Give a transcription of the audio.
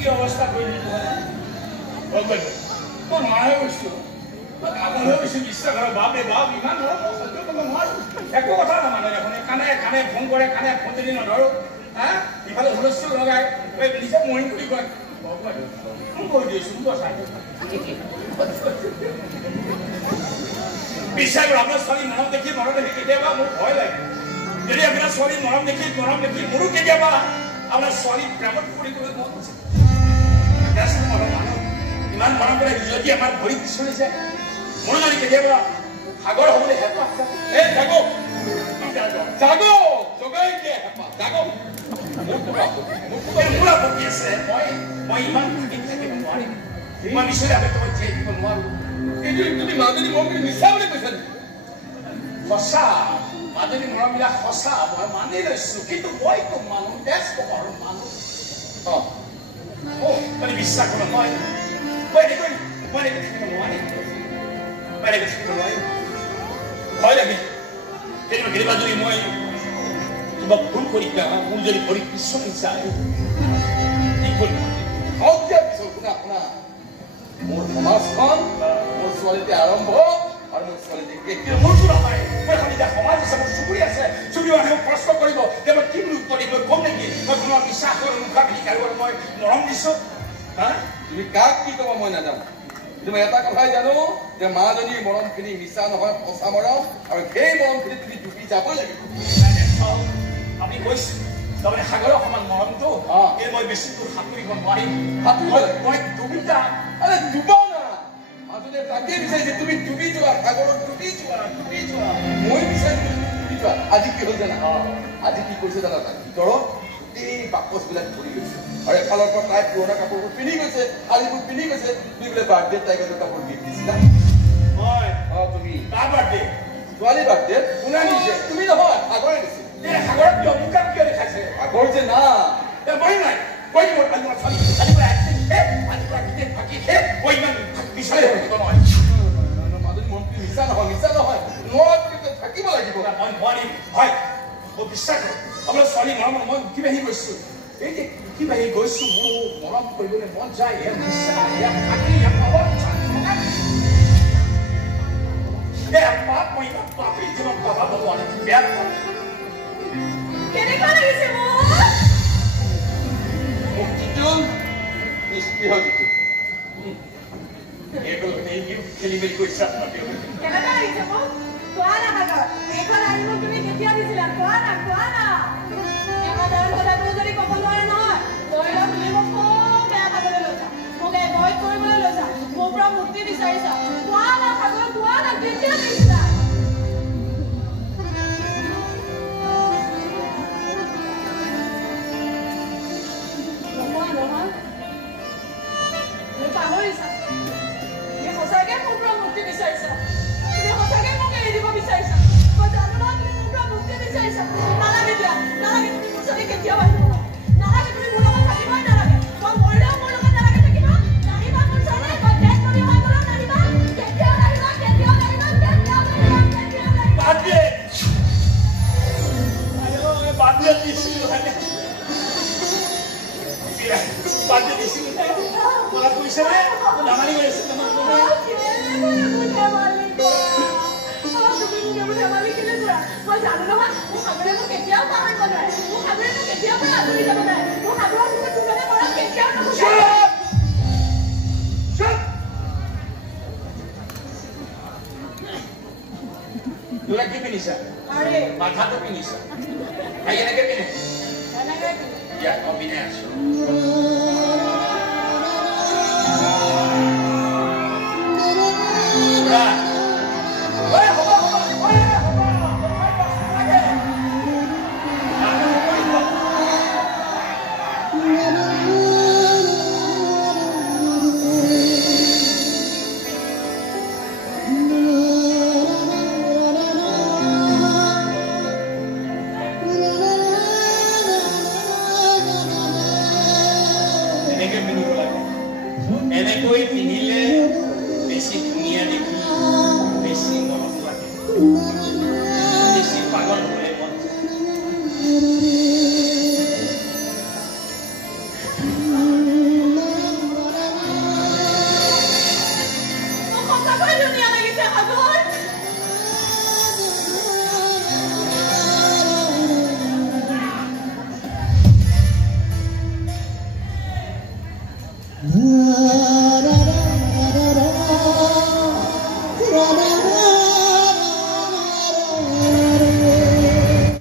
কি অৱস্থা কৰিলি মই নোৱাৰে গৈছো কামলৈ গৈছো বিশ্বাস কৰ বাপে বাপ ইমান ধৰ সহ্য কৰিব নোৱাৰো একো কথা নামানে দেখোন কাণে কাণে ফোন কৰে কাণে ফোন যদি নধৰো হা ইফালে হুলস্থুল লগাই নিজে মৰিম বুলি কয় ফোন কৰি দিছো বচাই বিশ্বাস কৰ আপোনাৰ ছোৱালী মৰম দেখি কেতিয়াবা মোৰ ভয় লাগে যদি আপোনাৰ ছোৱালী মৰম দেখি মোৰো কেতিয়াবা আপোনাৰ ছোৱালী প্ৰেমত পৰিবলৈ মন আছে ইমান মৰম কৰে যদি আমাৰ ভৰিত চলিছে মোৰ যদি কেতিয়াবা সাগৰ হ'বলৈ হেঁপাহ এই জাগো জগাই দিয়ে হেঁপাহ জাগো মোৰ বকি আছে মই ইমান থাকিব নোৱাৰিম মই নিশ্চয় আমি তোমাক জীয়াই দিব নোৱাৰো কিন্তু তুমি মাজনী মৰম বুলি মিছা বুলি কৈছা নেকি সঁচা মাজনী মৰমবিলাক সঁচা মই মানি লৈছো কিন্তু মই একো মানুহ দেশ কবাৰো মানুহ মানে বিশ্বাস কৰা মই থাকিব নোৱাৰিম ভয় লাগে কেতিয়াবা যদি মই কিবা ভুল কৰি মোৰ যদি ভৰি পিছলি যায় কি কৰিম শুনা মোৰ সমাজখন মোৰ ছোৱালীতে আৰম্ভ আৰু মোৰ ছোৱালীতে মোৰতো নহয় মই খালি এতিয়া সমাজ আছে মোৰ চুবুৰী আছে চুবুৰী মানুহে প্ৰশ্ন কৰিব যে মই কি বুলি উত্তৰ দিব কম নেকি মই কোনো বিশ্বাস কৰোঁ মুখা পিন্ধি কাৰো মই মৰম দিছো হা তুমি কাক কি ক'ব মই নাজানো কিন্তু মই এটা কথাই জানো যে মাজনী মৰমখিনি মিছা নহয় সঁচা মৰম আৰু সেই মৰমখিনি তুমি ডুবি যাবই লাগিব আপুনি কৈছে তাৰমানে সাগৰৰ সমান মৰমটো এই মই বেছি দূৰ সাঁতুৰিব নোৱাৰিম মই ডুবি যাম আৰে ডুবা না মাজনী তাকে বিচাৰিছে তুমি ডুবি যোৱা সাগৰত ডুবি যোৱা মই বিচাৰিছো ডুবি যোৱা আজি কি হ'ল জানা আজি কি কৰিছে জানা তাৰ ভিতৰত গোটেই বাকচবিলাক ধৰি গৈছে আৰু এফালৰ পৰা তাই পুৰণা কাপোৰবোৰ পিন্ধি গৈছে শাৰীবোৰ পিন্ধি গৈছে তুমি বোলে বাৰ্থডে তাইক কাপোৰ গিফ্ট দিছিলা তুমি কাৰ বাৰ্থডে ছোৱালী বাৰ্থডে কোনে দিছে তুমি নহয় সাগৰে দিছে সাগৰত কিয় মুখাত কিয় দেখাইছে সাগৰ যে না মই নাই কৈ মোৰ ছোৱালী কৈ ইমান বিচাৰি থাকিব নহয় মাজনী মনটো মিছা নহয় মই থাকিব লাগিব মই নোৱাৰিম হয় মই বিশ্বাস কৰোঁ আপোনাৰ ছোৱালী মৰম মই উঠি বাঢ়ি গৈছো এই যে উঠি বাঢ়ি গৈছো মোৰ মৰম কৰিবলৈ মন যায় বেয়া কেনেকুৱা লাগিছে মুক্তিটো নিষ্ক্ৰিয় যিটো খেলি মেলি কৰিছে আপোনাৰ কেনেকুৱা লাগিছে কোৱা না সাগৰ এইখন আনিব তুমি কেতিয়া দিছিলা কোৱা না সাধাৰণ কথাটো যদি ক'ব নোৱাৰে নহয় ধৰি লওক তুমি মোক খুব বেয়া পাবলৈ লৈছা মোক এভইড কৰিবলৈ লৈছা মোৰ পৰা মুক্তি বিচাৰিছা কোৱা না সাগৰ কোৱা না কেতিয়া দিছিলা পাহৰিছা তুমি সঁচাকৈ মোৰ পৰা মুক্তি বিচাৰিছা তুমি সঁচাকৈ মোক এৰি দিব বিচাৰিছা মই জানো নহয় তুমি মোৰ পৰা মুক্তি বিচাৰিছা নালাগে দিয়া নালাগে তুমি মোৰ ওচৰলৈ কেতিয়াও আহিব নালাগে তুমি মোৰ লগত থাকিবই নালাগে মই মৰিলেও মোৰ লগত নালাগে থাকিব নাহিবা মোৰ ওচৰলৈ মই ডেথ কৰি হৈ গ'লেও নাহিবা কেতিয়াও নাহিবা বাৰ্থডে দিছিলো বাৰ্থডে দিছিলো মনত পৰিছে নে নামানি গৈ আছে মই জানো নহয় মোৰ সাগৰে মোক কেতিয়াও পাহৰিব নোৱাৰে মোৰ সাগৰে মোক কেতিয়াও পৰা আঁতৰি যাব নোৱাৰে মোৰ সাগৰৰ মোৰ তোমালে মৰম কেতিয়াও নুবুজায় তোৰা কি পিনিছা আৰে মাথাটো পিনিছা ভাই এনেকে পিনে ya combination আগত